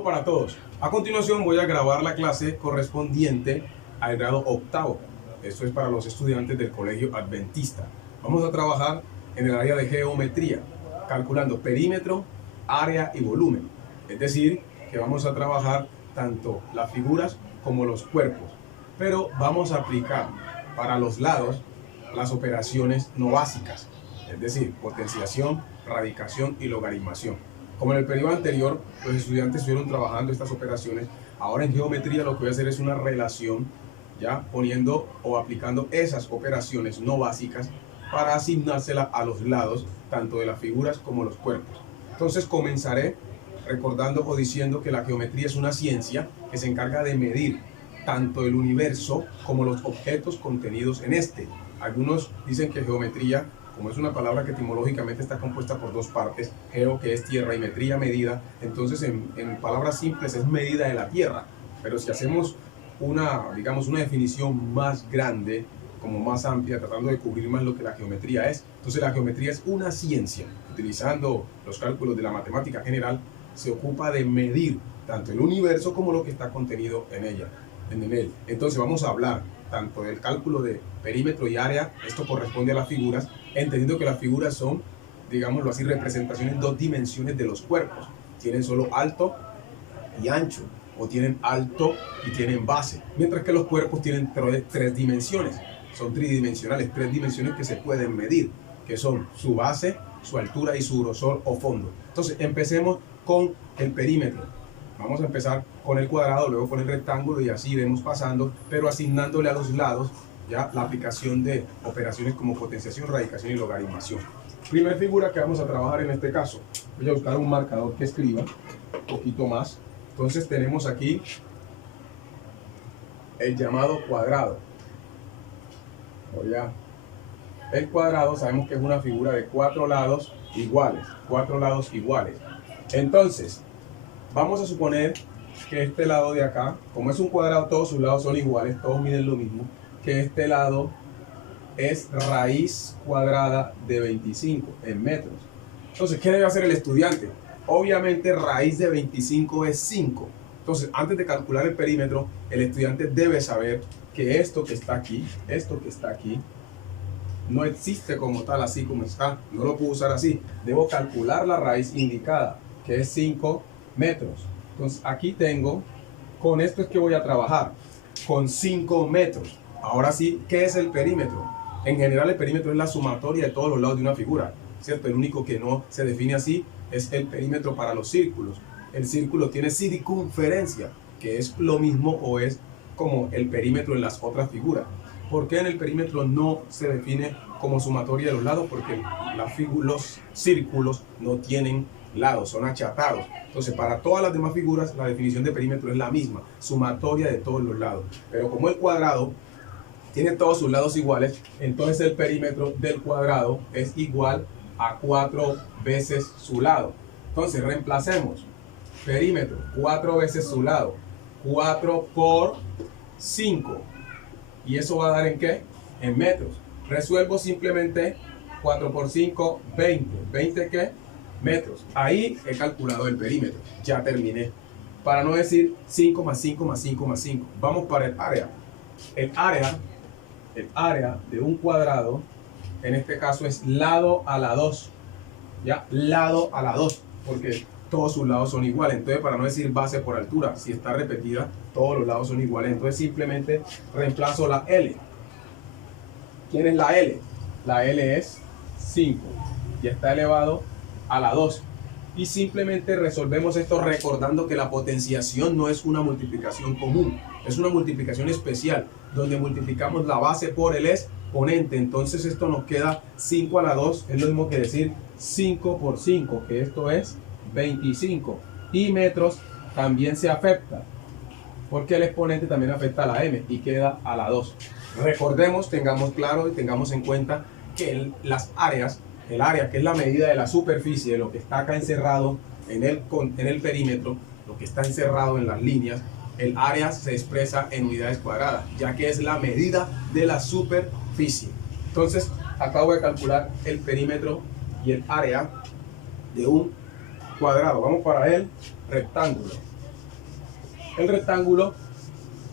saludo para todos. A continuación voy a grabar la clase correspondiente al grado octavo. Esto es para los estudiantes del colegio adventista. Vamos a trabajar en el área de geometría, calculando perímetro, área y volumen. Es decir, que vamos a trabajar tanto las figuras como los cuerpos. Pero vamos a aplicar para los lados las operaciones no básicas. Es decir, potenciación, radicación y logaritmación. Como en el periodo anterior, los estudiantes estuvieron trabajando estas operaciones. Ahora en geometría lo que voy a hacer es una relación, ya poniendo o aplicando esas operaciones no básicas para asignársela a los lados, tanto de las figuras como los cuerpos. Entonces comenzaré recordando o diciendo que la geometría es una ciencia que se encarga de medir tanto el universo como los objetos contenidos en este. Algunos dicen que geometría, como es una palabra que etimológicamente está compuesta por dos partes, geo, que es tierra, y metría, medida, entonces en palabras simples es medida de la tierra. Pero si hacemos una definición más grande, como más amplia, tratando de cubrir más lo que la geometría es, entonces la geometría es una ciencia, utilizando los cálculos de la matemática general, se ocupa de medir tanto el universo como lo que está contenido en él. Entonces vamos a hablar tanto del cálculo de perímetro y área. Esto corresponde a las figuras, entendiendo que las figuras son, digámoslo así, representaciones en dos dimensiones de los cuerpos. Tienen solo alto y ancho, o tienen alto y tienen base, mientras que los cuerpos tienen tres dimensiones. Son tridimensionales, tres dimensiones que se pueden medir, que son su base, su altura y su grosor o fondo. Entonces empecemos con el perímetro. Vamos a empezar con el cuadrado, luego con el rectángulo y así iremos pasando, pero asignándole a los lados ya la aplicación de operaciones como potenciación, radicación y logaritmación. Primera figura que vamos a trabajar en este caso. Voy a buscar un marcador que escriba un poquito más. Entonces tenemos aquí el llamado cuadrado. El cuadrado sabemos que es una figura de cuatro lados iguales. Entonces, vamos a suponer que este lado de acá, como es un cuadrado, todos sus lados son iguales, todos miden lo mismo, que este lado es raíz cuadrada de 25 en metros. Entonces, ¿qué debe hacer el estudiante? Obviamente, raíz de 25 es 5. Entonces, antes de calcular el perímetro, el estudiante debe saber que esto que está aquí, no existe como tal, así como está. No lo puedo usar así. Debo calcular la raíz indicada, que es 5 metros. Entonces aquí tengo, con esto es que voy a trabajar, con 5 metros. Ahora sí, ¿qué es el perímetro? En general el perímetro es la sumatoria de todos los lados de una figura, ¿cierto? El único que no se define así es el perímetro para los círculos. El círculo tiene circunferencia, que es lo mismo o es como el perímetro en las otras figuras. ¿Por qué en el perímetro no se define como sumatoria de los lados? Porque los círculos no tienen lados, son achatados. Entonces, para todas las demás figuras, la definición de perímetro es la misma, sumatoria de todos los lados. Pero como el cuadrado tiene todos sus lados iguales, entonces el perímetro del cuadrado es igual a 4 veces su lado. Entonces, reemplacemos perímetro, 4 veces su lado, 4 por 5. ¿Y eso va a dar en qué? En metros. Resuelvo simplemente 4 por 5, 20. ¿20 qué? Metros. Ahí he calculado el perímetro. Ya terminé. Para no decir 5 más 5 más 5 más 5. Vamos para el área. El área de un cuadrado, en este caso es lado a la 2. ¿Ya? Lado a la 2. Porque todos sus lados son iguales. Entonces, para no decir base por altura, si está repetida, todos los lados son iguales. Entonces, simplemente reemplazo la L. ¿Quién es la L? La L es 5 y está elevado a la 2. Y simplemente resolvemos esto recordando que la potenciación no es una multiplicación común, es una multiplicación especial, donde multiplicamos la base por el exponente. Entonces, esto nos queda 5 a la 2, es lo mismo que decir 5 por 5, que esto es 25. Y metros también se afecta, porque el exponente también afecta a la m y queda a la 2. Recordemos, tengamos claro y tengamos en cuenta que las áreas, el área que es la medida de la superficie de lo que está acá encerrado en el perímetro, lo que está encerrado en las líneas, el área se expresa en unidades cuadradas, ya que es la medida de la superficie. Entonces, acá voy a calcular el perímetro y el área de un cuadrado. Vamos para el rectángulo. El rectángulo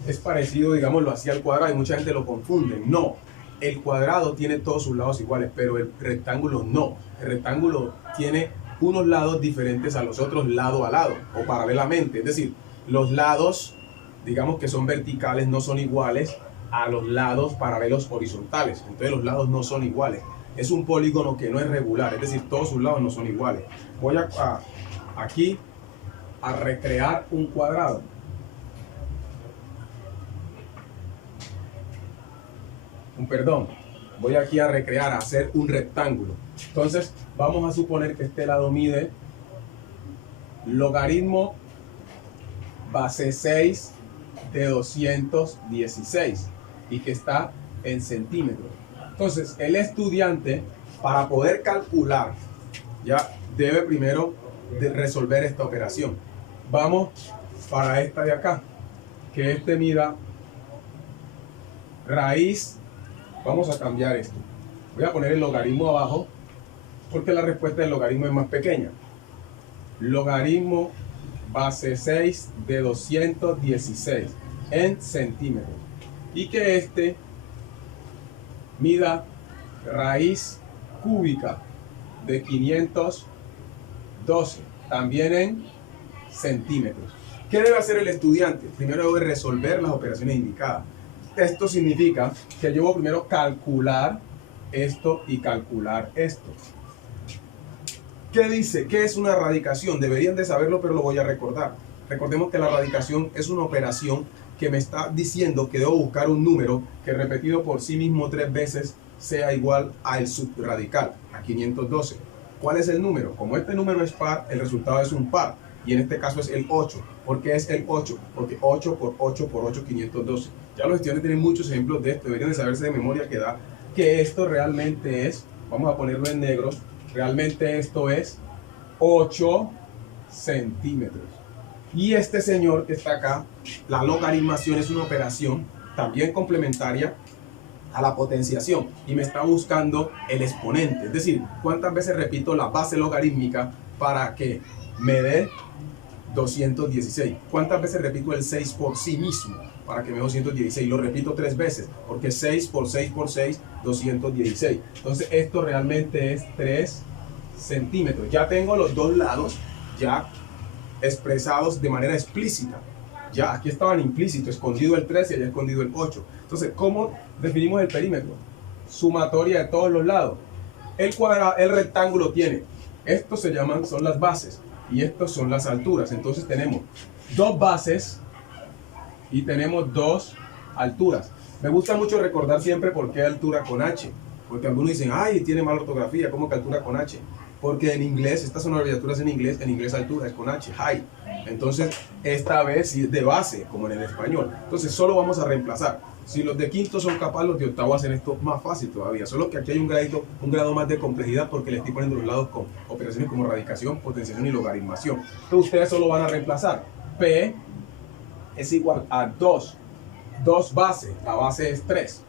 es parecido, digámoslo así, al cuadrado y mucha gente lo confunde. No, el cuadrado tiene todos sus lados iguales, pero el rectángulo no. El rectángulo tiene unos lados diferentes a los otros lado a lado o paralelamente. Es decir, los lados, digamos que son verticales, no son iguales a los lados paralelos horizontales. Entonces los lados no son iguales. Es un polígono que no es regular, es decir, todos sus lados no son iguales. Voy aquí a recrear un cuadrado. Voy aquí a recrear, a hacer un rectángulo. Entonces, vamos a suponer que este lado mide logaritmo base 6 de 216 y que está en centímetros. Entonces, el estudiante, para poder calcular, ya debe primero resolver esta operación. Vamos para esta de acá, que este mida raíz. Vamos a cambiar esto. Voy a poner el logaritmo abajo porque la respuesta del logaritmo es más pequeña. Logaritmo base 6 de 216 en centímetros. Y que este mida raíz cúbica de 512, también en centímetros. ¿Qué debe hacer el estudiante? Primero debe resolver las operaciones indicadas. Esto significa que yo voy primero a calcular esto y calcular esto. ¿Qué dice? ¿Qué es una radicación? Deberían de saberlo, pero lo voy a recordar. Recordemos que la radicación es una operación que me está diciendo que debo buscar un número que repetido por sí mismo 3 veces sea igual al subradical, a 512. ¿Cuál es el número? Como este número es par, el resultado es un par. Y en este caso es el 8. ¿Por qué es el 8? Porque 8 por 8 por 8, 512. Ya los estudiantes tienen muchos ejemplos de esto. Deberían de saberse de memoria que esto realmente es, vamos a ponerlo en negro, realmente esto es 8 centímetros. Y este señor que está acá, la logaritmación es una operación también complementaria a la potenciación y me está buscando el exponente. Es decir, cuántas veces repito la base logarítmica para que me dé 216. ¿Cuántas veces repito el 6 por sí mismo para que me dé 216? Lo repito 3 veces, porque 6 por 6 por 6, 216. Entonces esto realmente es 3 centímetros. Ya tengo los dos lados ya expresados de manera explícita. Ya aquí estaban implícitos, escondido el 3 y allá escondido el 8. Entonces, ¿cómo definimos el perímetro? Sumatoria de todos los lados. El rectángulo tiene, estos son las bases y estos son las alturas. Entonces tenemos dos bases y tenemos dos alturas. Me gusta mucho recordar siempre por qué altura con H, porque algunos dicen, ay, tiene mala ortografía, ¿cómo que altura con H? Porque en inglés, estas son abreviaturas en inglés altura es con H, high. Entonces, esta vez sí es de base, como en el español. Entonces, solo vamos a reemplazar. Si los de quinto son capaces, los de octavo hacen esto más fácil todavía. Solo que aquí hay un grado más de complejidad porque le estoy poniendo los lados con operaciones como radicación, potenciación y logaritmación. Entonces, ustedes solo van a reemplazar. P es igual a 2 bases. La base es 3.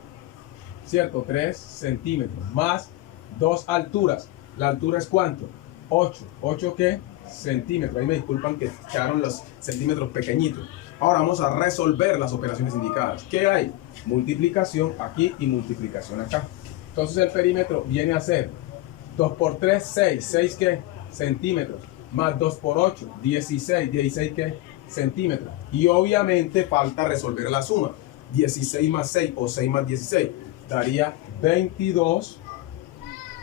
¿Cierto? 3 centímetros. Más 2 alturas. ¿La altura es cuánto? 8. ¿8 qué? Centímetros. Ahí me disculpan que quedaron los centímetros pequeñitos. Ahora vamos a resolver las operaciones indicadas. ¿Qué hay? Multiplicación aquí y multiplicación acá. Entonces el perímetro viene a ser 2 por 3, 6. ¿6 qué? Centímetros. Más 2 por 8, 16. ¿16 qué? Centímetros. Y obviamente falta resolver la suma. 16 más 6 o 6 más 16 daría 22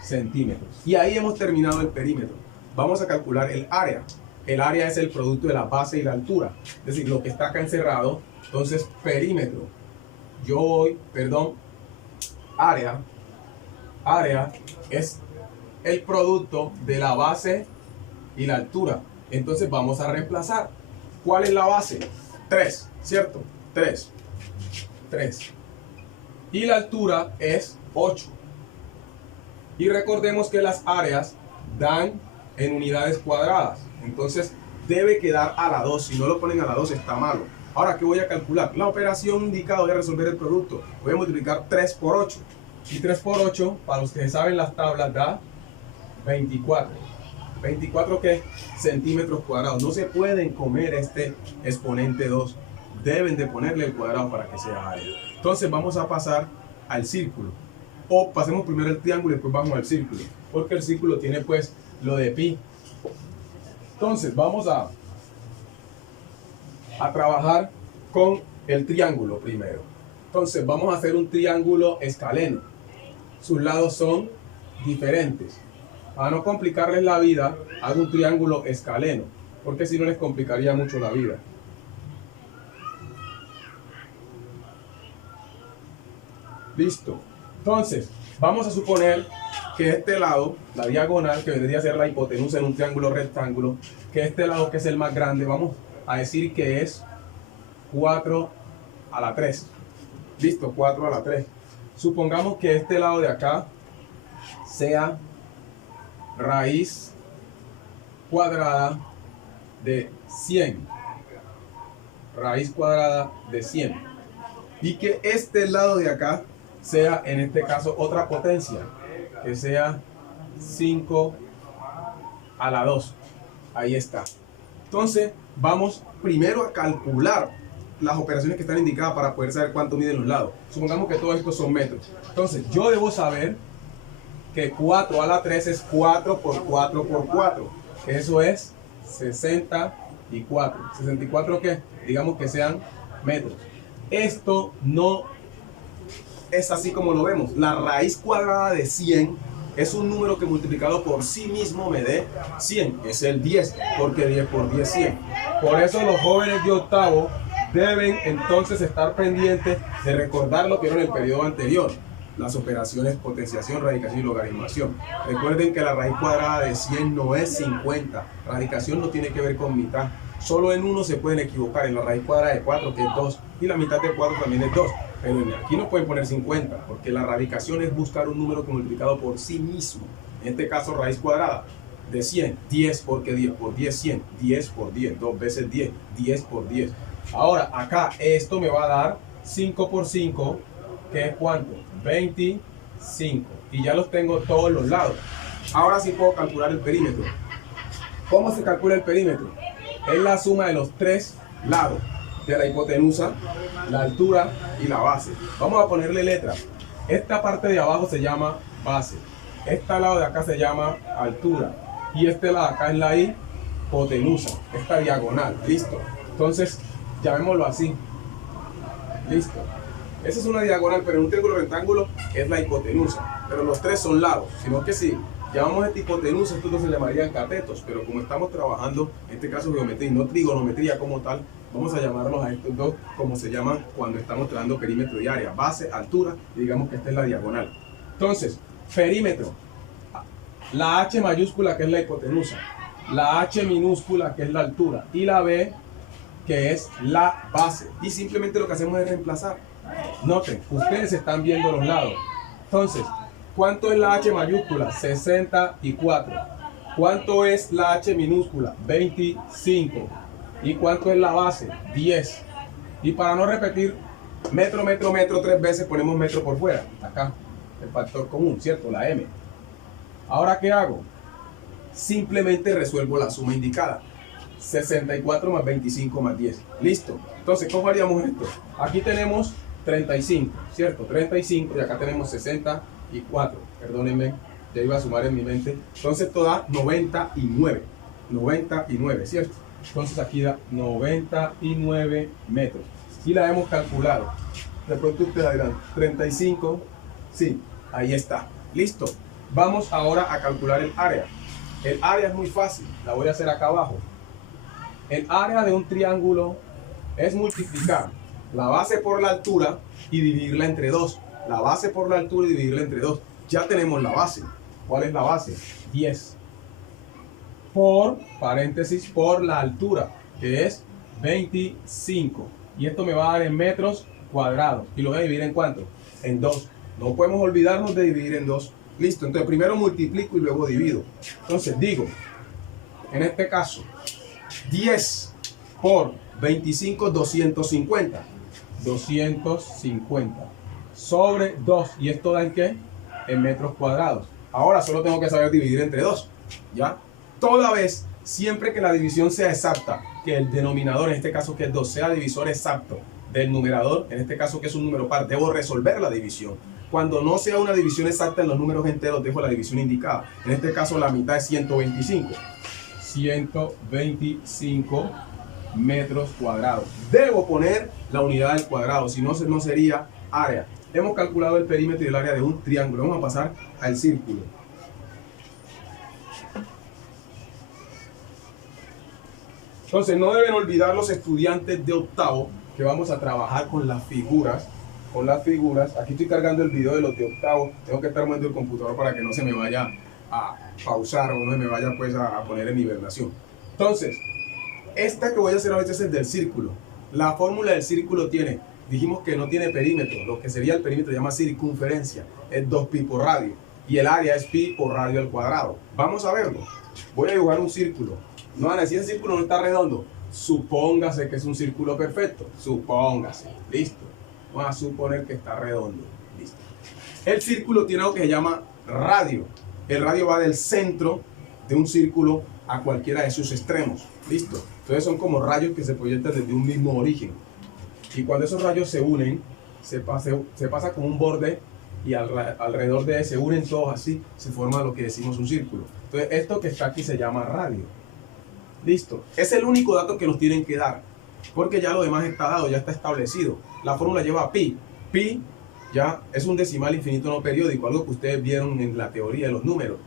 centímetros. Y ahí hemos terminado el perímetro. Vamos a calcular el área. El área es el producto de la base y la altura. Es decir, lo que está acá encerrado. Entonces, perímetro. Área es el producto de la base y la altura. Entonces, vamos a reemplazar. ¿Cuál es la base? 3, ¿cierto? 3. Y la altura es 8. Y recordemos que las áreas dan en unidades cuadradas. Entonces debe quedar a la 2. Si no lo ponen a la 2 está malo. Ahora, ¿qué voy a calcular? La operación indicada, voy a resolver el producto. Voy a multiplicar 3 por 8. Y 3 por 8, para los que saben las tablas, da 24. 24 ¿qué? Centímetros cuadrados. No se pueden comer este exponente 2. Deben de ponerle el cuadrado para que sea área. Entonces vamos a pasar al círculo. O pasemos primero el triángulo y después vamos al círculo. Porque el círculo tiene pues lo de pi. Entonces vamos a trabajar con el triángulo primero. Entonces vamos a hacer un triángulo escaleno. Sus lados son diferentes. Para no complicarles la vida, hago un triángulo escaleno, porque si no les complicaría mucho la vida. Listo. Entonces, vamos a suponer que este lado, la diagonal, que vendría a ser la hipotenusa en un triángulo rectángulo, que este lado, que es el más grande, vamos a decir que es 4 a la 3. Listo, 4 a la 3. Supongamos que este lado de acá sea raíz cuadrada de 100. Raíz cuadrada de 100. Y que este lado de acá sea, en este caso, otra potencia, que sea 5 a la 2. Ahí está. Entonces, vamos primero a calcular las operaciones que están indicadas para poder saber cuánto miden los lados. Supongamos que todo esto son metros. Entonces, yo debo saber que 4 a la 3 es 4 por 4 por 4. Eso es 64. ¿64 qué? Digamos que sean metros. Esto no es así como lo vemos. La raíz cuadrada de 100 es un número que multiplicado por sí mismo me dé 100. Es el 10, porque 10 por 10 es 100. Por eso los jóvenes de octavo deben entonces estar pendientes de recordar lo que vieron en el periodo anterior. Las operaciones potenciación, radicación y logaritmación. Recuerden que la raíz cuadrada de 100 no es 50. Radicación no tiene que ver con mitad. Solo en uno se pueden equivocar, en la raíz cuadrada de 4, que es 2, y la mitad de 4 también es 2. Pero aquí no pueden poner 50, porque la radicación es buscar un número que multiplicado por sí mismo. En este caso, raíz cuadrada de 100, 10, porque 10 por 10, 100, 10 por 10, 2 veces 10, 10 por 10. Ahora, acá esto me va a dar 5 por 5, que es ¿cuánto? 25. Y ya los tengo todos los lados. Ahora sí puedo calcular el perímetro. ¿Cómo se calcula el perímetro? Es la suma de los tres lados de la hipotenusa, la altura y la base. Vamos a ponerle letras. Esta parte de abajo se llama base. Este lado de acá se llama altura. Y este lado de acá es la hipotenusa. Esta diagonal. Listo. Entonces, llamémoslo así. Listo. Esa es una diagonal, pero en un triángulo rectángulo es la hipotenusa. Pero los tres son lados. Sino que si llamamos esta hipotenusa, estos dos se llamarían catetos. Pero como estamos trabajando, en este caso geometría y no trigonometría como tal, vamos a llamarlos a estos dos como se llaman cuando estamos trabajando perímetro y área. Base, altura, y digamos que esta es la diagonal. Entonces, perímetro. La H mayúscula, que es la hipotenusa. La H minúscula, que es la altura. Y la B, que es la base. Y simplemente lo que hacemos es reemplazar. Noten, ustedes están viendo los lados. Entonces, ¿cuánto es la H mayúscula? 64. ¿Cuánto es la H minúscula? 25. ¿Y cuánto es la base? 10. Y para no repetir metro, metro, metro 3 veces, ponemos metro por fuera. Acá, el factor común, ¿cierto? La M. Ahora, ¿qué hago? Simplemente resuelvo la suma indicada. 64 más 25 más 10. Listo. Entonces, ¿cómo haríamos esto? Aquí tenemos 35, ¿cierto? 35 y acá tenemos 64. Perdónenme, ya iba a sumar en mi mente. Entonces, esto da 99. 99, ¿cierto? Entonces, aquí da 99 metros. Y la hemos calculado. De pronto ustedes dirán, 35. Sí, ahí está. Listo. Vamos ahora a calcular el área. El área es muy fácil. La voy a hacer acá abajo. El área de un triángulo es multiplicar la base por la altura y dividirla entre 2. La base por la altura y dividirla entre 2. Ya tenemos la base. ¿Cuál es la base? 10. Por, paréntesis, por la altura, que es 25. Y esto me va a dar en metros cuadrados. ¿Y lo voy a dividir en cuánto? En 2. No podemos olvidarnos de dividir en 2. Listo. Entonces primero multiplico y luego divido. Entonces digo, en este caso, 10 por 25, 250. 250 sobre 2. ¿Y esto da en qué? En metros cuadrados. Ahora solo tengo que saber dividir entre 2. ¿Ya? Toda vez, siempre que la división sea exacta, que el denominador, en este caso que es 2, sea divisor exacto del numerador, en este caso que es un número par, debo resolver la división. Cuando no sea una división exacta en los números enteros, dejo la división indicada. En este caso la mitad es 125. 125 metros cuadrados. Debo poner la unidad del cuadrado, si no, no sería área. Hemos calculado el perímetro y el área de un triángulo. Vamos a pasar al círculo. Entonces no deben olvidar los estudiantes de octavo que vamos a trabajar con las figuras. Aquí estoy cargando el video de los de octavo. Tengo que estar moviendo el computador para que no se me vaya a pausar o no se me vaya pues a poner en hibernación. Entonces, esta que voy a hacer ahorita es el del círculo. La fórmula del círculo dijimos que no tiene perímetro. Lo que sería el perímetro se llama circunferencia. Es 2pi por radio. Y el área es pi por radio al cuadrado. Vamos a verlo. Voy a dibujar un círculo. No van a decir, el círculo no está redondo. Supóngase que es un círculo perfecto. Supóngase. Listo. Vamos a suponer que está redondo. Listo. El círculo tiene algo que se llama radio. El radio va del centro de un círculo a cualquiera de sus extremos. Listo. Entonces son como rayos que se proyectan desde un mismo origen. Y cuando esos rayos se unen, se pasa con un borde y alrededor de él se unen todos así, se forma lo que decimos un círculo. Entonces esto que está aquí se llama radio. Listo. Es el único dato que nos tienen que dar, porque ya lo demás está dado, ya está establecido. La fórmula lleva pi. Pi ya es un decimal infinito no periódico, algo que ustedes vieron en la teoría de los números.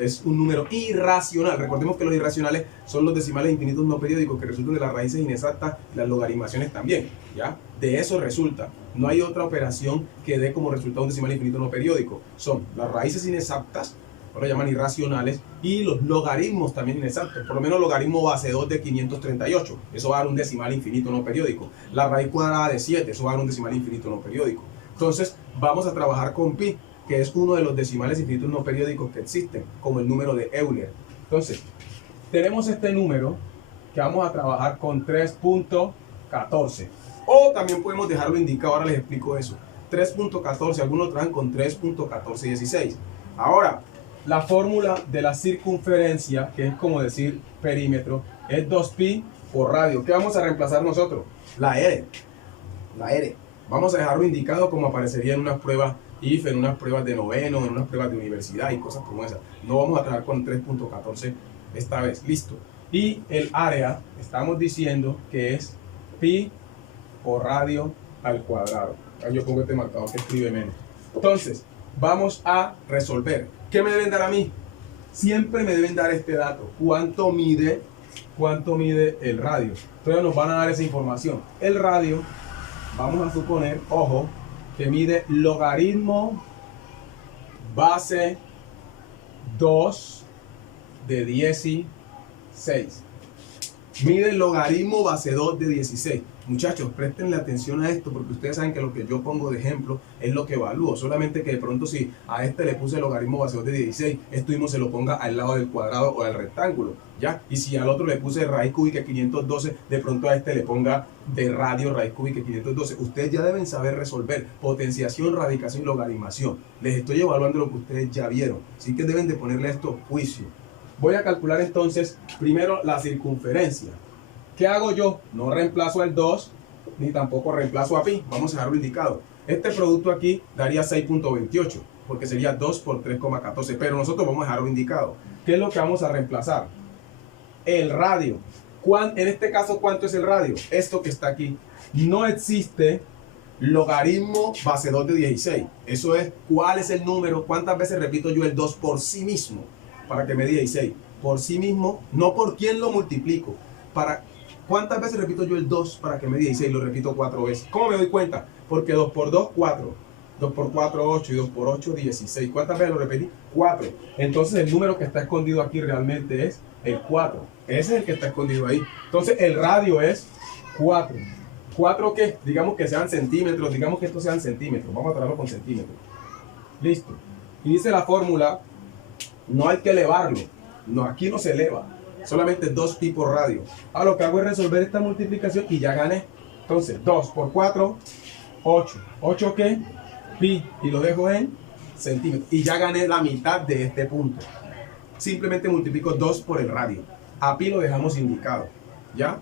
Es un número irracional. Recordemos que los irracionales son los decimales infinitos no periódicos que resultan de las raíces inexactas y las logaritmaciones también. ¿Ya? De eso resulta. No hay otra operación que dé como resultado un decimal infinito no periódico. Son las raíces inexactas, lo llaman irracionales, y los logaritmos también inexactos. Por lo menos logaritmo base 2 de 538. Eso va a dar un decimal infinito no periódico. La raíz cuadrada de 7. Eso va a dar un decimal infinito no periódico. Entonces vamos a trabajar con pi, que es uno de los decimales infinitos no periódicos que existen, como el número de Euler. Entonces, tenemos este número que vamos a trabajar con 3.14. O también podemos dejarlo indicado, ahora les explico eso. 3.14, algunos trabajan con 3.1416. Ahora, la fórmula de la circunferencia, que es como decir perímetro, es 2pi por radio. ¿Qué vamos a reemplazar nosotros? La R. La R. Vamos a dejarlo indicado como aparecería en unas pruebas IF, en unas pruebas de noveno, en unas pruebas de universidad y cosas como esas. No vamos a trabajar con 3.14 esta vez. Listo. Y el área, estamos diciendo que es pi por radio al cuadrado. Ahí yo pongo este marcador que escribe menos. Entonces, vamos a resolver. ¿Qué me deben dar a mí? Siempre me deben dar este dato. ¿Cuánto mide el radio? Entonces nos van a dar esa información. El radio, vamos a suponer, ojo, que mide logaritmo base 2 de 16. Mide el logaritmo base 2 de 16. Muchachos, prestenle atención a esto porque ustedes saben que lo que yo pongo de ejemplo es lo que evalúo. Solamente que de pronto si a este le puse el logaritmo base 2 de 16, esto mismo se lo ponga al lado del cuadrado o del rectángulo, ¿ya? Y si al otro le puse raíz cúbica 512, de pronto a este le ponga de radio raíz cúbica 512. Ustedes ya deben saber resolver potenciación, radicación y logaritmación. Les estoy evaluando lo que ustedes ya vieron. Así que deben de ponerle esto juicio. Voy a calcular entonces primero la circunferencia. ¿Qué hago yo? No reemplazo el 2, ni tampoco reemplazo a pi. Vamos a dejarlo indicado. Este producto aquí daría 6.28, porque sería 2 por 3,14. Pero nosotros vamos a dejarlo indicado. ¿Qué es lo que vamos a reemplazar? El radio. En este caso, ¿cuánto es el radio? Esto que está aquí. No existe logaritmo base 2 de 16. Eso es, ¿cuál es el número? ¿Cuántas veces repito yo el 2 por sí mismo? Para que me dé 16. Por sí mismo, no por quién lo multiplico. ¿Cuántas veces repito yo el 2 para que me dé 16? Lo repito 4 veces. ¿Cómo me doy cuenta? Porque 2 por 2, 4. 2 por 4, 8. Y 2 por 8, 16. ¿Cuántas veces lo repetí? 4. Entonces el número que está escondido aquí realmente es el 4. Ese es el que está escondido ahí. Entonces el radio es 4. ¿4 qué? Digamos que sean centímetros. Digamos que estos sean centímetros. Vamos a tratarlo con centímetros. Listo. Y dice la fórmula, no hay que elevarlo. No, aquí no se eleva. Solamente 2pi por radio. Ahora lo que hago es resolver esta multiplicación y ya gané. Entonces, 2 por 4, 8. ¿8 qué? Pi. Y lo dejo en centímetros. Y ya gané la mitad de este punto. simplemente multiplico 2 por el radio. A pi lo dejamos indicado, ¿ya?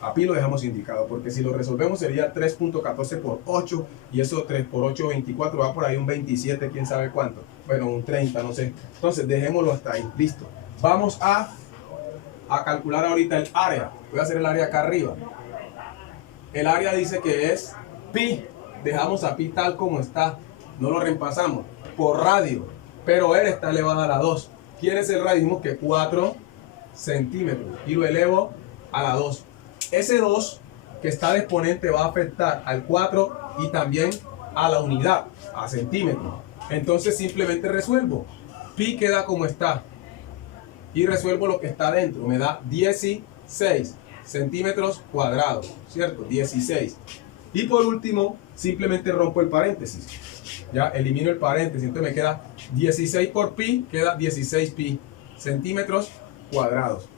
A pi lo dejamos indicado, porque si lo resolvemos sería 3.14 por 8, y eso 3 por 8, 24, va por ahí un 27, quién sabe cuánto. Bueno, un 30, no sé. Entonces, dejémoslo hasta ahí, listo. Vamos a calcular ahorita el área. Voy a hacer el área acá arriba. El área dice que es pi. Dejamos a pi tal como está, no lo reemplazamos, por radio. Pero R está elevado a la 2. ¿Quién es el radio? Dijimos que 4 centímetros. Y lo elevo a la 2. Ese 2 que está de exponente va a afectar al 4 y también a la unidad, a centímetros. Entonces simplemente resuelvo. Pi queda como está. Y resuelvo lo que está dentro. Me da 16 centímetros cuadrados, ¿cierto? 16. Y por último, simplemente rompo el paréntesis. Ya elimino el paréntesis. Entonces me queda 16 por pi, queda 16 pi centímetros cuadrados.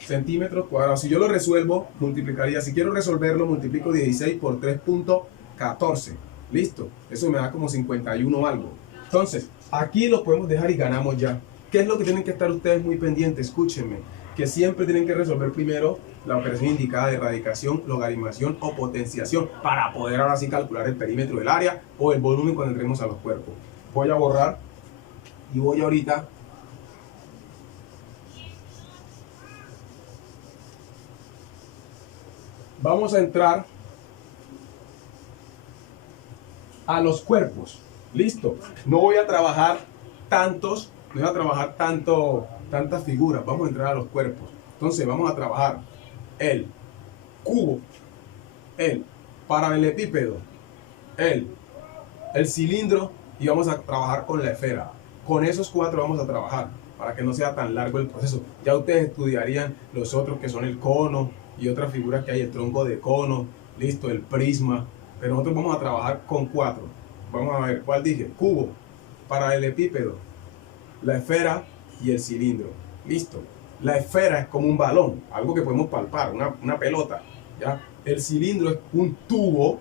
Centímetros cuadrados. Si yo lo resuelvo, multiplicaría. Si quiero resolverlo, multiplico 16 por 3.14. Listo. Eso me da como 51 algo. Entonces, aquí lo podemos dejar y ganamos ya. ¿Qué es lo que tienen que estar ustedes muy pendientes? Escúchenme. Que siempre tienen que resolver primero la operación indicada de radicación, logaritmación o potenciación para poder ahora sí calcular el perímetro del área o el volumen cuando entremos a los cuerpos. Voy a borrar y voy ahorita vamos a entrar a los cuerpos. Listo. No voy a trabajar tantas figuras. Vamos a entrar a los cuerpos. Entonces vamos a trabajar el cubo, el paralelepípedo, el cilindro, y vamos a trabajar con la esfera. Con esos 4 vamos a trabajar para que no sea tan largo el proceso. Ya ustedes estudiarían los otros que son el cono y otras figuras que hay, el tronco de cono, listo, el prisma, pero nosotros vamos a trabajar con 4. Vamos a ver, ¿cuál dije? Cubo, paralelepípedo, la esfera y el cilindro. Listo. La esfera es como un balón, algo que podemos palpar, una pelota, ¿ya? El cilindro es un tubo,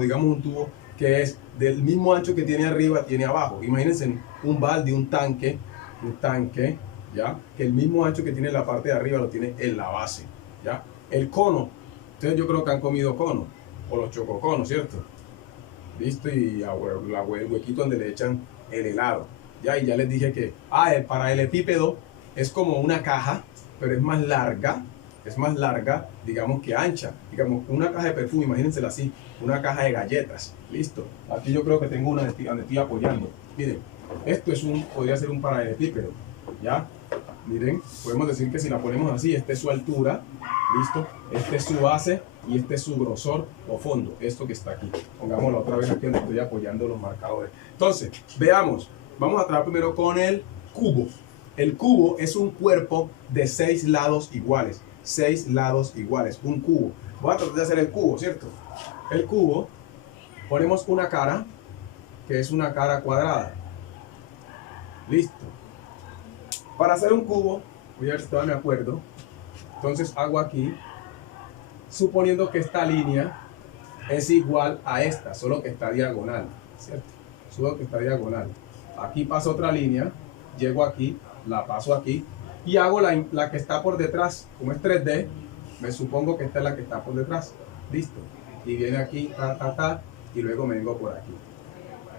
digamos un tubo que es del mismo ancho que tiene arriba, tiene abajo. Imagínense un balde, un tanque, ¿ya? Que el mismo ancho que tiene en la parte de arriba lo tiene en la base, ¿ya? El cono, ustedes yo creo que han comido cono, o los chococonos, ¿cierto? Listo, y el huequito donde le echan el helado, ¿ya? Y ya les dije que, el paralelepípedo es como una caja, pero es más larga, digamos que ancha, digamos una caja de perfume, imagínensela así, una caja de galletas, listo. Aquí yo creo que tengo una donde estoy apoyando. Miren, esto podría ser un paralelepípedo, ¿ya? Miren, podemos decir que si la ponemos así, esta es su altura, listo, este es su base y este es su grosor o fondo, esto que está aquí. Pongámoslo otra vez aquí donde estoy apoyando los marcadores. Entonces, veamos, vamos a trabajar primero con el cubo. El cubo es un cuerpo de 6 lados iguales. 6 lados iguales, un cubo. Voy a tratar de hacer el cubo, ¿cierto? El cubo, ponemos una cara, que es una cara cuadrada. Listo. Para hacer un cubo, voy a ver si todavía me acuerdo. Entonces hago aquí, suponiendo que esta línea es igual a esta, solo que está diagonal, ¿cierto? Solo que está diagonal. Aquí paso otra línea, llego aquí, la paso aquí y hago la que está por detrás. Como es 3D, me supongo que esta es la que está por detrás. Listo. Y viene aquí, y luego me vengo por aquí.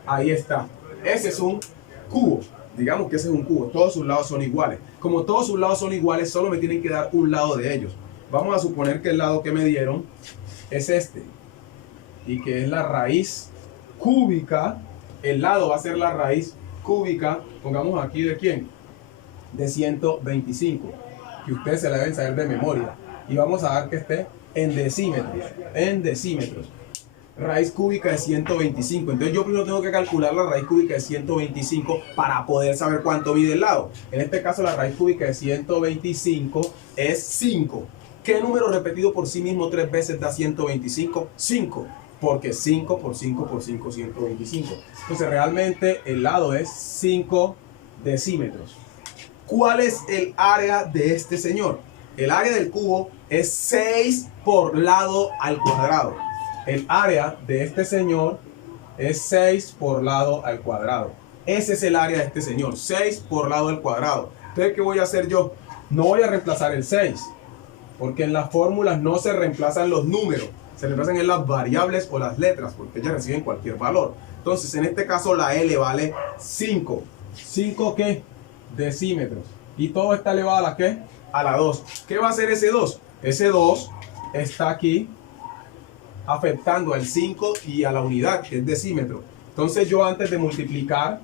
Ahí está. Ese es un cubo. Digamos que ese es un cubo. Todos sus lados son iguales. Como todos sus lados son iguales, solo me tienen que dar un lado de ellos. Vamos a suponer que el lado que me dieron es este. Y que es la raíz cúbica. El lado va a ser la raíz cúbica. Pongamos aquí de quién. De 125, que ustedes se la deben saber de memoria, y vamos a dar que esté en decímetros, raíz cúbica de 125. Entonces yo primero tengo que calcular la raíz cúbica de 125 para poder saber cuánto mide el lado. En este caso la raíz cúbica de 125 es 5. ¿Qué número repetido por sí mismo 3 veces da 125? 5, porque 5 por 5 por 5, 125. Entonces realmente el lado es 5 decímetros. ¿Cuál es el área de este señor? El área del cubo es 6 por lado al cuadrado. El área de este señor es 6 por lado al cuadrado. Ese es el área de este señor, 6 por lado del cuadrado. Entonces, ¿qué voy a hacer yo? No voy a reemplazar el 6, porque en las fórmulas no se reemplazan los números, se reemplazan en las variables o las letras, porque ellas reciben cualquier valor. Entonces, en este caso, la L vale 5. ¿5 qué? Decímetros. Y todo está elevado a la ¿qué? A la 2. ¿Qué va a hacer ese 2? Ese 2 está aquí afectando al 5 y a la unidad, que es decímetro. Entonces yo antes de multiplicar,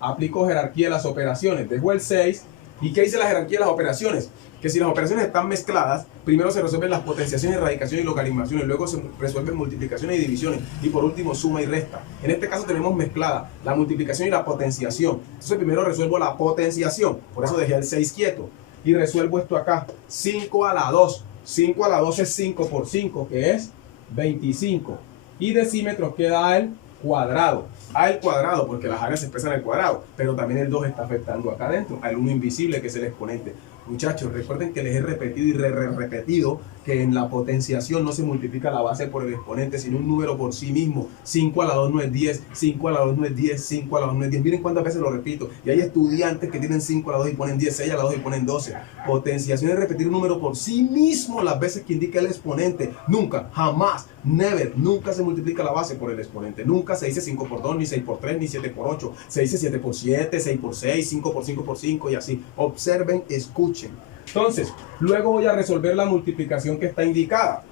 aplico jerarquía de las operaciones. Dejo el 6. ¿Y qué dice la jerarquía de las operaciones? Que si las operaciones están mezcladas, primero se resuelven las potenciaciones, erradicaciones y logaritmaciones, luego se resuelven multiplicaciones y divisiones, y por último suma y resta. En este caso tenemos mezclada la multiplicación y la potenciación. Entonces primero resuelvo la potenciación, por eso dejé el 6 quieto, y resuelvo esto acá, 5 a la 2. 5 a la 2 es 5 por 5, que es 25. Y decímetros queda al cuadrado. Al cuadrado, porque las áreas se expresan al cuadrado. Pero también el 2 está afectando acá adentro, al 1 invisible, que es el exponente. Muchachos, recuerden que les he repetido y repetido que en la potenciación no se multiplica la base por el exponente, sino un número por sí mismo. 5 a la 2 no es 10, 5 a la 2 no es 10, 5 a la 2 no es 10. Miren cuántas veces lo repito. Y hay estudiantes que tienen 5 a la 2 y ponen 10, 6 a la 2 y ponen 12. Potenciación es repetir un número por sí mismo las veces que indica el exponente. Nunca, jamás, never, nunca se multiplica la base por el exponente. Nunca se dice 5 por 2, ni 6 por 3, ni 7 por 8. Se dice 7 por 7, 6 por 6, 5 por 5 por 5 y así. Observen, escuchen. Entonces, luego voy a resolver la multiplicación que está indicada.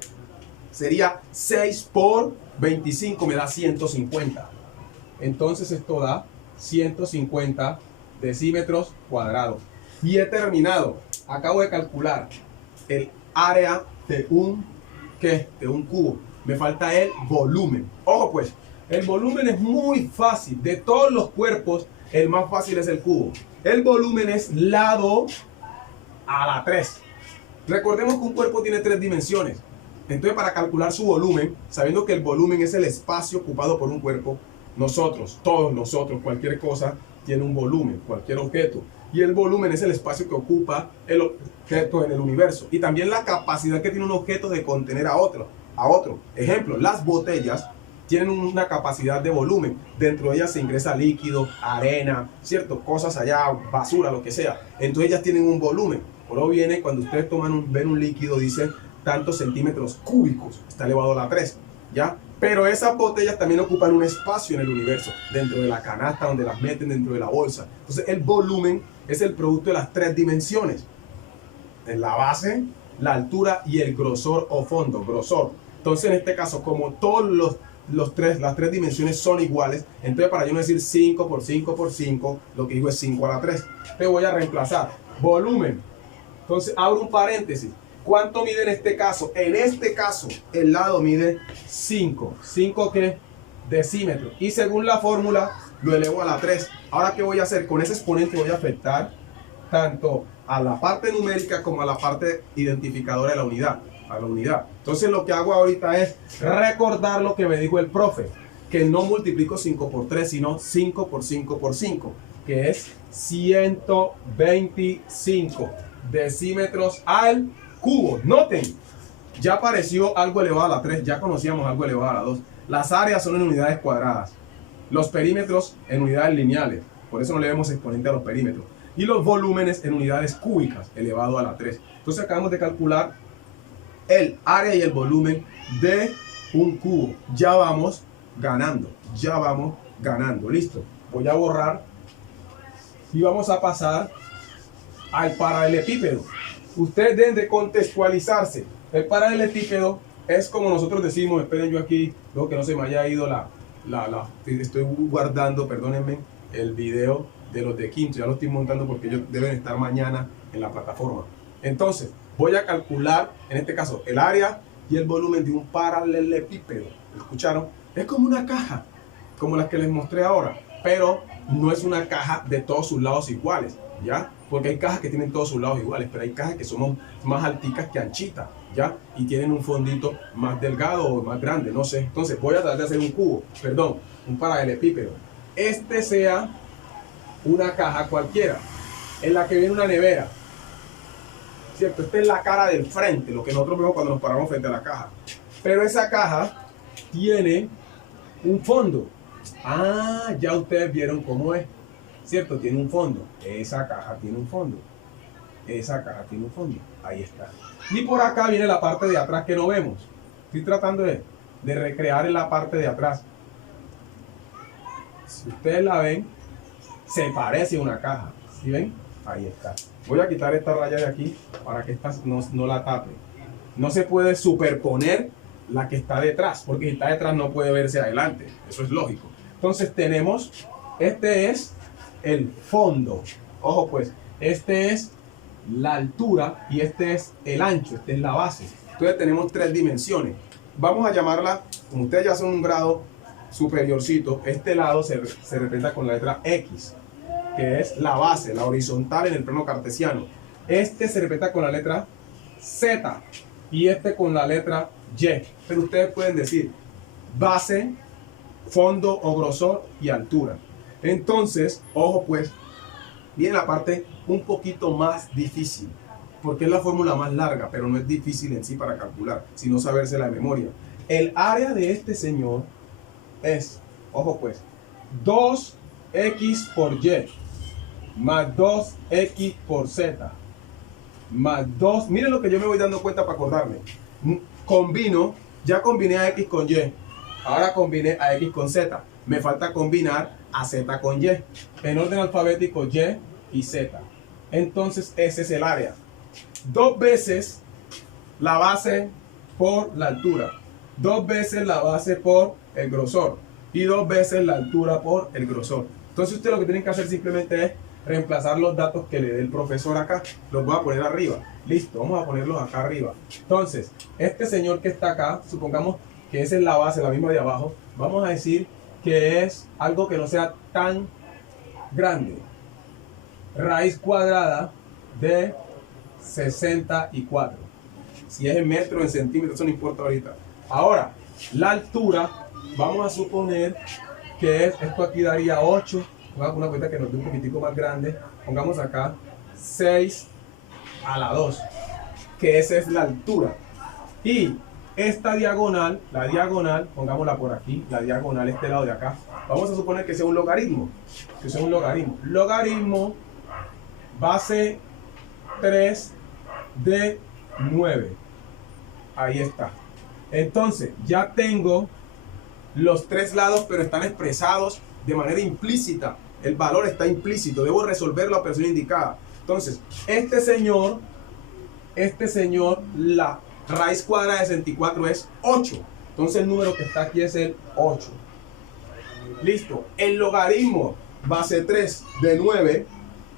Sería 6 por 25, me da 150. Entonces esto da 150 decímetros cuadrados. Y he terminado. Acabo de calcular el área de un, ¿qué? De un cubo. Me falta el volumen. Ojo pues, el volumen es muy fácil. De todos los cuerpos, el más fácil es el cubo. El volumen es lado a la 3. Recordemos que un cuerpo tiene 3 dimensiones. Entonces, para calcular su volumen, sabiendo que el volumen es el espacio ocupado por un cuerpo, nosotros, todos nosotros, cualquier cosa tiene un volumen, cualquier objeto. Y el volumen es el espacio que ocupa el objeto en el universo. Y también la capacidad que tiene un objeto de contener a otro. Ejemplo, las botellas tienen una capacidad de volumen. Dentro de ellas se ingresa líquido, arena, ¿cierto? Cosas allá, basura, lo que sea. Entonces ellas tienen un volumen. Por lo viene, cuando ustedes ven un líquido, dice tantos centímetros cúbicos. Está elevado a la 3, ¿ya? Pero esas botellas también ocupan un espacio en el universo. Dentro de la canasta donde las meten, dentro de la bolsa. Entonces el volumen es el producto de las 3 dimensiones. En la base, la altura y el grosor o fondo, grosor. Entonces en este caso, como todos las tres dimensiones son iguales, entonces para yo no decir 5 por 5 por 5, lo que digo es 5 a la 3. Te voy a reemplazar volumen. Entonces abro un paréntesis. ¿Cuánto mide en este caso? En este caso, el lado mide 5. ¿5 qué? Decímetros. Y según la fórmula, lo elevo a la 3. Ahora, ¿qué voy a hacer? Con ese exponente voy a afectar tanto a la parte numérica como a la parte identificadora de la unidad. A la unidad. Entonces lo que hago ahorita es recordar lo que me dijo el profe, que no multiplico 5 por 3, sino 5 por 5 por 5, que es 125 decímetros al cubo. Noten, ya apareció algo elevado a la 3, ya conocíamos algo elevado a la 2. Las áreas son en unidades cuadradas, los perímetros en unidades lineales, por eso no le vemos exponente a los perímetros, y los volúmenes en unidades cúbicas, elevado a la 3. Entonces acabamos de calcular el área y el volumen de un cubo. Ya vamos ganando, listo. Voy a borrar y vamos a pasar al paralelepípedo. Ustedes deben de contextualizarse. El paralelepípedo es como nosotros decimos, esperen yo aquí, luego que no se me haya ido estoy guardando, perdónenme, el video de los de quinto, ya lo estoy montando porque ellos deben estar mañana en la plataforma. Entonces, voy a calcular, en este caso, el área y el volumen de un paralelepípedo. ¿Escucharon? Es como una caja, como las que les mostré ahora, pero no es una caja de todos sus lados iguales, ¿ya? Porque hay cajas que tienen todos sus lados iguales, pero hay cajas que son más alticas que anchitas, ¿ya? Y tienen un fondito más delgado o más grande, no sé. Entonces, voy a tratar de hacer un paralelepípedo. Este sea una caja cualquiera, en la que viene una nevera. ¿Cierto? Esta es la cara del frente, lo que nosotros vemos cuando nos paramos frente a la caja. Pero esa caja tiene un fondo. Ah, ya ustedes vieron cómo es. ¿cierto? Tiene un fondo. Esa caja tiene un fondo. Esa caja tiene un fondo. Ahí está. Y por acá viene la parte de atrás que no vemos. Estoy tratando de recrear en la parte de atrás. Si ustedes la ven, se parece a una caja. ¿Sí ven? Ahí está. Voy a quitar esta raya de aquí para que esta no la tape. No se puede superponer la que está detrás, porque si está detrás no puede verse adelante. Eso es lógico. Entonces tenemos, este es el fondo. Ojo pues, este es la altura y este es el ancho, esta es la base. Entonces tenemos tres dimensiones. Vamos a llamarla, como ustedes ya son un grado superiorcito, este lado se representa con la letra X, que es la base, la horizontal en el plano cartesiano. Este se representa con la letra Z y este con la letra Y. Pero ustedes pueden decir base, fondo o grosor y altura. Entonces, ojo pues, viene la parte un poquito más difícil, porque es la fórmula más larga, pero no es difícil en sí para calcular, sino sabérsela de memoria. El área de este señor es, ojo pues, 2x por y más 2x por z más 2, miren lo que yo me voy dando cuenta para acordarme. Combino, ya combiné a x con y, ahora combiné a x con z, me falta combinar a z con y, en orden alfabético y z. Entonces ese es el área. 2 veces la base por la altura, 2 veces la base por el grosor y 2 veces la altura por el grosor. Entonces ustedes lo que tienen que hacer simplemente es reemplazar los datos que le dé el profesor acá. Los voy a poner arriba. Listo, vamos a ponerlos acá arriba. Entonces, este señor que está acá, supongamos que esa es la base, la misma de abajo. Vamos a decir que es algo que no sea tan grande. Raíz cuadrada de 64. Si es en metros, en centímetros, eso no importa ahorita. Ahora, la altura, vamos a suponer que esto aquí daría 8. Pongamos una cuenta que nos dé un poquitico más grande. Pongamos acá 6 a la 2, que esa es la altura. Y esta diagonal, la diagonal, pongámosla por aquí, la diagonal, este lado de acá, vamos a suponer que sea un logaritmo. Que sea un logaritmo. Logaritmo base 3 de 9. Ahí está. Entonces, ya tengo los tres lados, pero están expresados de manera implícita. El valor está implícito. Debo resolver la operación indicada. Entonces, este señor, la raíz cuadrada de 64 es 8. Entonces, el número que está aquí es el 8. Listo. El logaritmo base 3 de 9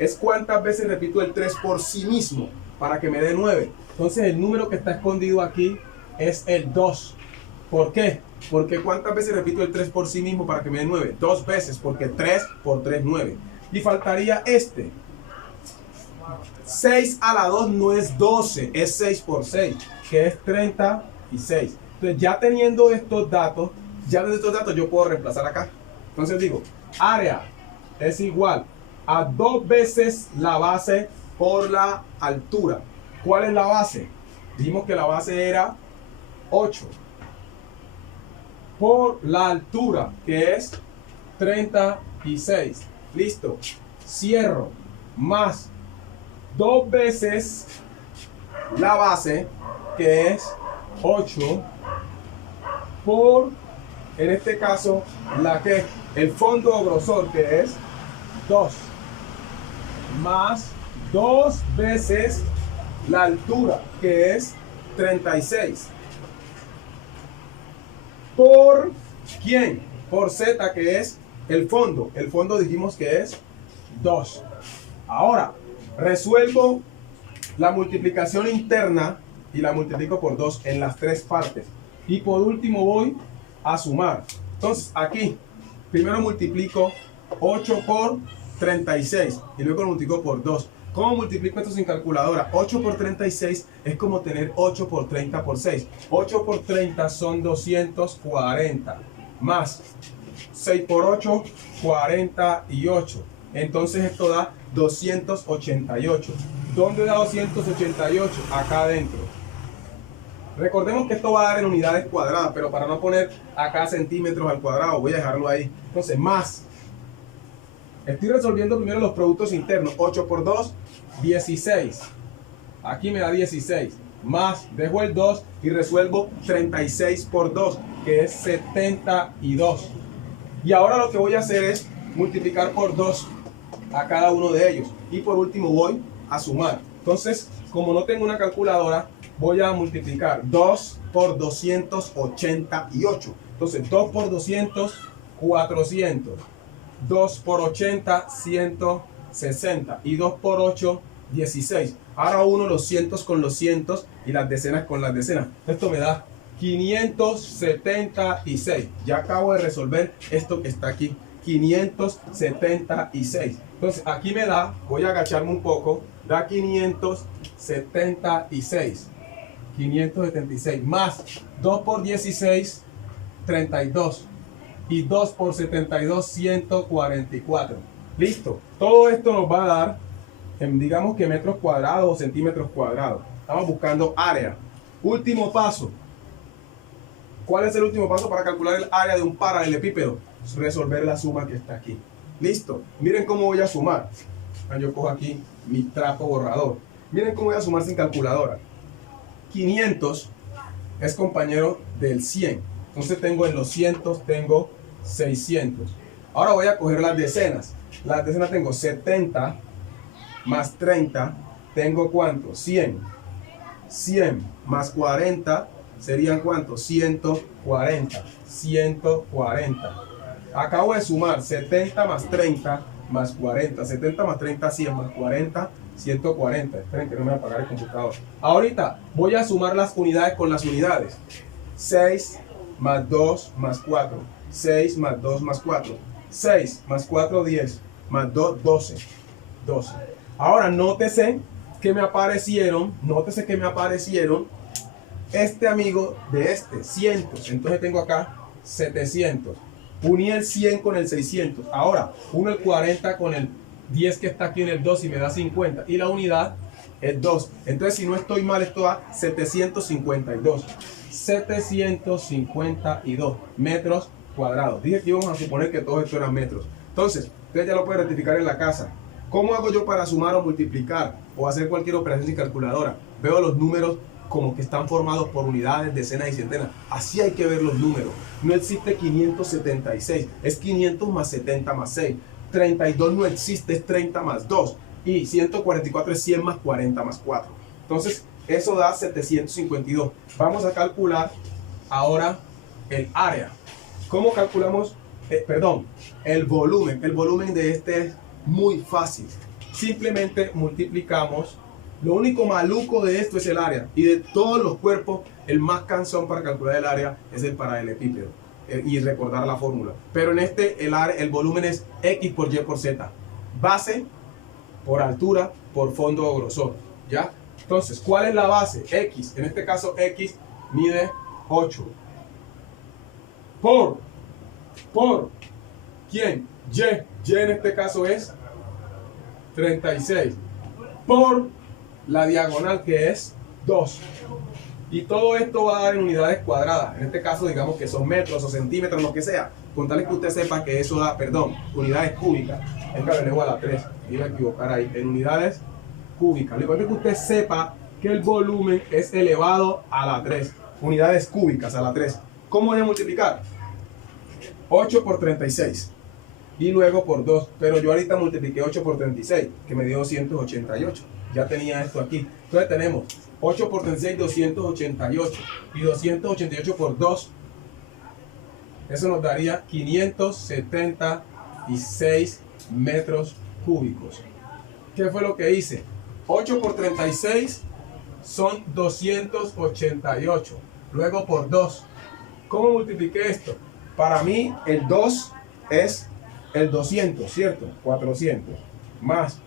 es cuántas veces repito el 3 por sí mismo para que me dé 9. Entonces, el número que está escondido aquí es el 2. ¿Por qué? Porque ¿cuántas veces repito el 3 por sí mismo para que me dé 9? 2 veces, porque 3 por 3, 9. Y faltaría este. 6 a la 2 no es 12, es 6 por 6, que es 36. Entonces, ya teniendo estos datos, yo puedo reemplazar acá. Entonces digo, área es igual a 2 veces la base por la altura. ¿Cuál es la base? Dijimos que la base era 8. Por la altura, que es 36. Listo. Cierro. Más 2 veces la base, que es 8, por, en este caso, el fondo o grosor, que es 2. Más 2 veces la altura, que es 36. ¿Por quién? Por z, que es el fondo. El fondo dijimos que es 2. Ahora, resuelvo la multiplicación interna y la multiplico por 2 en las tres partes. Y por último voy a sumar. Entonces, aquí, primero multiplico 8 por 36 y luego lo multiplico por 2. ¿Cómo multiplico esto sin calculadora? 8 por 36 es como tener 8 por 30 por 6. 8 por 30 son 240. Más 6 por 8, 48. Entonces esto da 288. ¿Dónde da 288? Acá adentro. Recordemos que esto va a dar en unidades cuadradas, pero para no poner acá centímetros al cuadrado, voy a dejarlo ahí. Entonces, más Estoy resolviendo primero los productos internos. 8 por 2, 16. Aquí me da 16. Más, dejo el 2 y resuelvo 36 por 2, que es 72. Y ahora lo que voy a hacer es multiplicar por 2 a cada uno de ellos. Y por último voy a sumar. Entonces, como no tengo una calculadora, voy a multiplicar 2 por 288. Entonces, 2 por 200, 400. 2 por 80, 160. Y 2 por 8, 16. Ahora uno los cientos con los cientos y las decenas con las decenas. Esto me da 576. Ya acabo de resolver esto que está aquí. 576. Entonces aquí me da, voy a agacharme un poco, da 576. 576 más 2 por 16, 32. Y 2 por 72, 144. Listo. Todo esto nos va a dar, digamos que metros cuadrados o centímetros cuadrados. Estamos buscando área. Último paso. ¿Cuál es el último paso para calcular el área de un paralelepípedo? Resolver la suma que está aquí. Listo. Miren cómo voy a sumar. Yo cojo aquí mi trapo borrador. Miren cómo voy a sumar sin calculadora. 500 es compañero del 100. Entonces tengo en los cientos, tengo 600. Ahora voy a coger las decenas. Las decenas tengo 70 más 30. ¿Tengo cuánto? 100. 100 más 40 serían ¿cuánto? 140. 140. Acabo de sumar 70 más 30 más 40. 70 más 30, 100 más 40, 140. Esperen que no me va a apagar el computador. Ahorita voy a sumar las unidades con las unidades. 6 más 2 más 4. 6 más 2 más 4. 6 más 4, 10. Más 2, 12. 12. Ahora nótese que me aparecieron. Nótese que me aparecieron este amigo de este, cientos. Entonces tengo acá 700. Uní el 100 con el 600. Ahora, uno el 40 con el 10 que está aquí en el 2 y me da 50. Y la unidad es 2. Entonces, si no estoy mal, esto da 752. 752 metros cuadrados. Dije que íbamos a suponer que todo esto eran metros. Entonces, ustedes ya lo pueden rectificar en la casa. ¿Cómo hago yo para sumar o multiplicar o hacer cualquier operación sin calculadora? Veo los números como que están formados por unidades, decenas y centenas. Así hay que ver los números. No existe 576, es 500 más 70 más 6. 32 no existe, es 30 más 2. Y 144 es 100 más 40 más 4. Entonces, eso da 752. Vamos a calcular ahora el área. ¿Cómo calculamos? El volumen. El volumen de este es muy fácil. Simplemente multiplicamos. Lo único maluco de esto es el área. Y de todos los cuerpos, el más cansón para calcular el área es el paralelepípedo. Y recordar la fórmula. Pero en este, el volumen es X por Y por Z. Base por altura por fondo o grosor. ¿Ya? Entonces, ¿cuál es la base? X. En este caso, X mide 8. Por ¿quién? Y. Y en este caso es 36. Por la diagonal, que es 2. Y todo esto va a dar en unidades cuadradas. En este caso, digamos que son metros o centímetros, lo que sea. Con tal que usted sepa que eso da, unidades cúbicas. Es que le elevo a la 3. Me iba a equivocar ahí. En unidades cúbicas. Lo importante es que usted sepa que el volumen es elevado a la 3. Unidades cúbicas a la 3. ¿Cómo voy a multiplicar? 8 por 36. Y luego por 2. Pero yo ahorita multipliqué 8 por 36, que me dio 288. Ya tenía esto aquí. Entonces tenemos 8 por 36, 288. Y 288 por 2. Eso nos daría 576 metros cúbicos. ¿Qué fue lo que hice? 8 por 36 son 288. Luego por 2. ¿Cómo multipliqué esto? Para mí el 2 es el 200, ¿cierto? 400. Más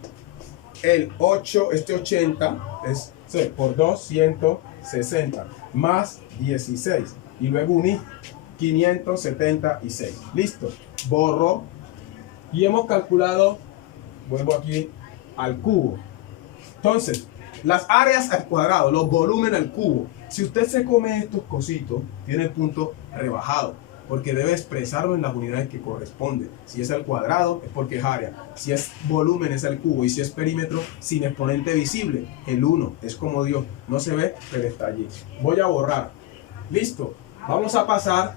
el 8, este 80 es por 2, 160. Más 16. Y luego uní 576. Listo. Borro. Y hemos calculado, vuelvo aquí al cubo. Entonces, las áreas al cuadrado, los volúmenes al cubo. Si usted se come estos cositos, tiene el punto rebajado. porque debe expresarlo en las unidades que corresponden. Si es al cuadrado, es porque es área. Si es volumen, es el cubo. Y si es perímetro, sin exponente visible, el 1. Es como Dios. No se ve, pero está allí. Voy a borrar. Listo. Vamos a pasar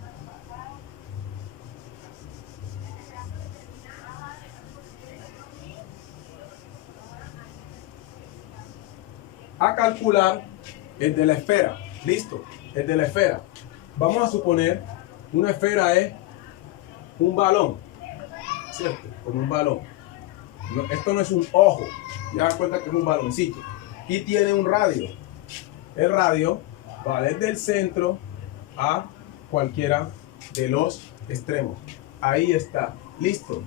a calcular el de la esfera. Listo. El de la esfera. Vamos a suponer una esfera es un balón, ¿cierto? Como un balón. No, esto no es un ojo. Ya dan cuenta que es un baloncito. Y tiene un radio. El radio va desde el centro a cualquiera de los extremos. Ahí está. Listo.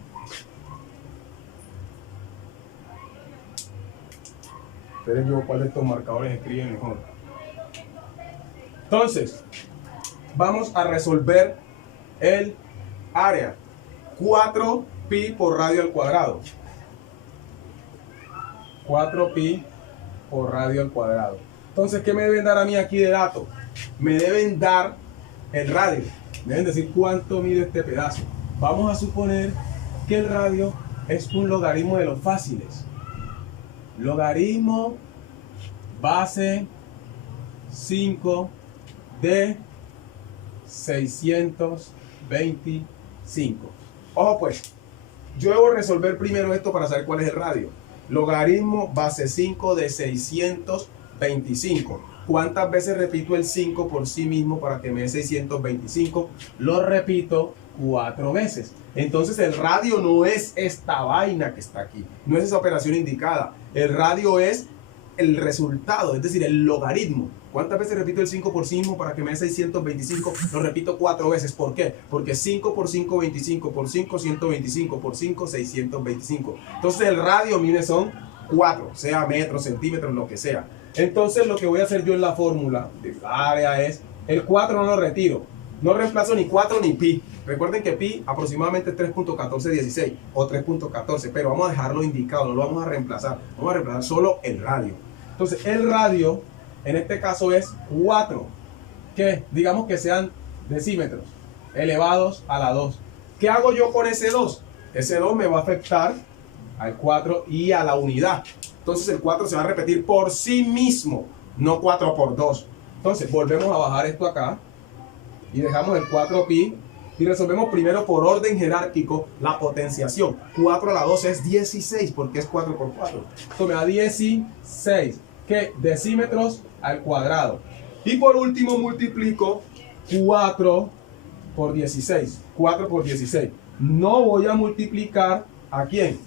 Esperen yo cuál de estos marcadores escribe mejor. Entonces, vamos a resolver el área. 4pi por radio al cuadrado. 4pi por radio al cuadrado. Entonces, ¿qué me deben dar a mí aquí de dato? Me deben dar el radio. Me deben decir cuánto mide este pedazo. Vamos a suponer que el radio es un logaritmo de los fáciles. Logaritmo base 5 de 625. Ojo pues, yo debo resolver primero esto para saber cuál es el radio. Logaritmo base 5 de 625. ¿Cuántas veces repito el 5 por sí mismo para que me dé 625? Lo repito 4 veces. Entonces el radio no es esta vaina que está aquí. No es esa operación indicada. El radio es el resultado, es decir, el logaritmo. ¿Cuántas veces repito el 5 por sí mismo para que me dé 625? Lo repito 4 veces. ¿Por qué? Porque 5 por 5, 25, por 5, 125, por 5, 625. Entonces el radio, mire, son 4, sea metros, centímetros, lo que sea. Entonces lo que voy a hacer yo en la fórmula de área es, el 4 no lo retiro. No reemplazo ni 4 ni pi. Recuerden que pi aproximadamente es 3.1416 o 3.14, pero vamos a dejarlo indicado, no lo vamos a reemplazar. Vamos a reemplazar solo el radio. Entonces el radio en este caso es 4, que digamos que sean decímetros elevados a la 2. ¿Qué hago yo con ese 2? Ese 2 me va a afectar al 4 y a la unidad. Entonces el 4 se va a repetir por sí mismo, no 4 por 2. Entonces volvemos a bajar esto acá y dejamos el 4pi y resolvemos primero por orden jerárquico la potenciación. 4 a la 2 es 16 porque es 4 por 4. Esto me da 16. ¿Qué? Decímetros al cuadrado. Y por último multiplico 4 por 16. 4 por 16. No voy a multiplicar ¿a quién?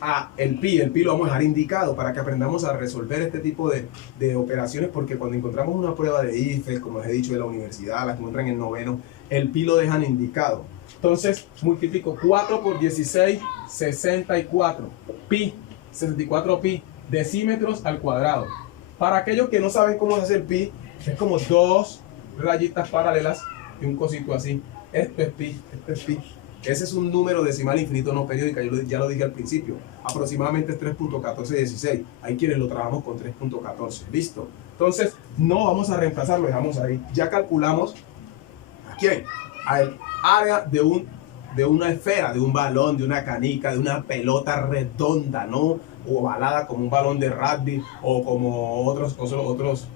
A el pi. El pi lo vamos a dejar indicado para que aprendamos a resolver este tipo de operaciones, porque cuando encontramos una prueba de IFE, como les he dicho, de la universidad, las que encuentran en noveno, el pi lo dejan indicado. Entonces multiplico 4 por 16, 64 pi, 64 pi, decímetros al cuadrado. Para aquellos que no saben cómo se hace el pi, es como dos rayitas paralelas y un cosito así. Esto es pi, esto es pi. Ese es un número decimal infinito no periódica, yo ya lo dije al principio. Aproximadamente es 3.1416. Hay quienes lo trabajamos con 3.14. ¿Listo? Entonces, no vamos a reemplazar, lo dejamos ahí. Ya calculamos ¿a quién? Al área de una esfera, de un balón, de una canica, de una pelota redonda, no ovalada como un balón de rugby o como otros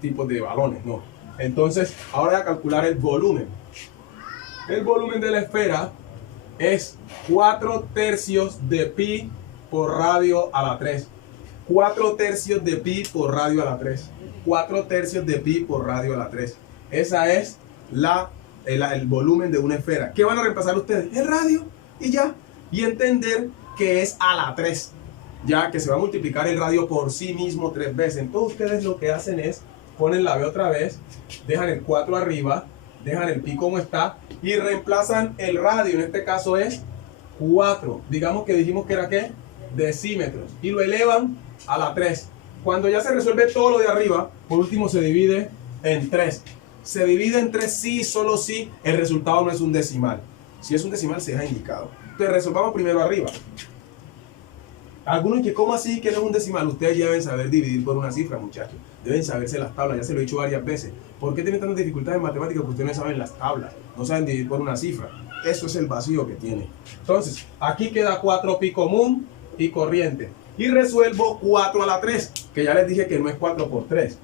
tipos de balones, no. Entonces, ahora voy a calcular el volumen. El volumen de la esfera es 4 tercios de pi por radio a la 3. 4 tercios de pi por radio a la 3. 4 tercios de pi por radio a la 3. Esa es el volumen de una esfera. ¿Qué van a reemplazar ustedes? El radio y ya. Y entender que es a la 3. Ya que se va a multiplicar el radio por sí mismo 3 veces. Entonces ustedes lo que hacen es, ponen la B otra vez, dejan el 4 arriba, dejan el pi como está y reemplazan el radio. En este caso es 4. Digamos que dijimos que era ¿qué? Decímetros. Y lo elevan a la 3. Cuando ya se resuelve todo lo de arriba, por último se divide en 3. Se divide en 3 sí, solo si el resultado no es un decimal. Si es un decimal se deja indicado. Entonces resolvamos primero arriba. Algunos que, ¿cómo así que no es un decimal? Ustedes ya deben saber dividir por una cifra, muchachos. Deben saberse las tablas, ya se lo he dicho varias veces. ¿Por qué tienen tantas dificultades en matemáticas? Porque ustedes no saben las tablas, no saben dividir por una cifra. Eso es el vacío que tiene. Entonces, aquí queda 4pi común y corriente. Y resuelvo 4 a la 3, que ya les dije que no es 4 por 3.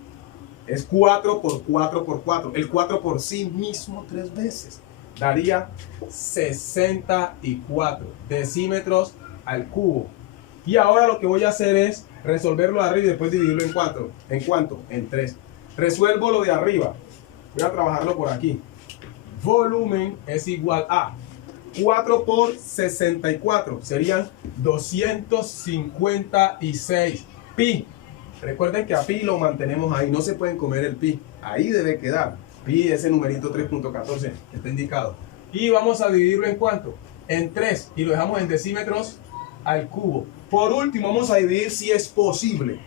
Es 4 por 4 por 4. El 4 por sí mismo 3 veces. Daría 64 decímetros al cubo. Y ahora lo que voy a hacer es resolverlo de arriba y después dividirlo en 4. ¿En cuánto? En 3. Resuelvo lo de arriba. Voy a trabajarlo por aquí. Volumen es igual a 4 por 64. Serían 256 pi. Recuerden que a pi lo mantenemos ahí. No se pueden comer el pi. Ahí debe quedar. Pi, ese numerito 3.14 que está indicado. Y vamos a dividirlo en cuánto? En 3. Y lo dejamos en decímetros al cubo. Por último, vamos a dividir si es posible.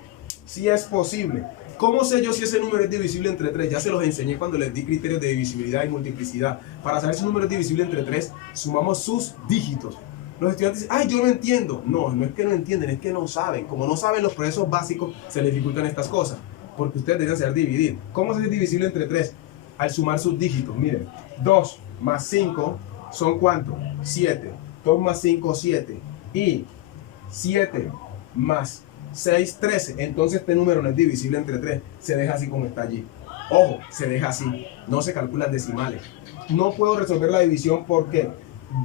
Si es posible. ¿Cómo sé yo si ese número es divisible entre 3? Ya se los enseñé cuando les di criterios de divisibilidad y multiplicidad. Para saber si un número es divisible entre 3, sumamos sus dígitos. Los estudiantes dicen, ay, yo no entiendo. No, no es que no entienden, es que no saben. Como no saben los procesos básicos, se les dificultan estas cosas. Porque ustedes deben saber dividir. ¿Cómo se es divisible entre 3? Al sumar sus dígitos. Miren, 2 más 5 son ¿cuánto? 7. 2 más 5, 7. Y 7 más 6, 13. Entonces este número no es divisible entre 3. Se deja así como está allí. Ojo, se deja así. No se calculan decimales. No puedo resolver la división porque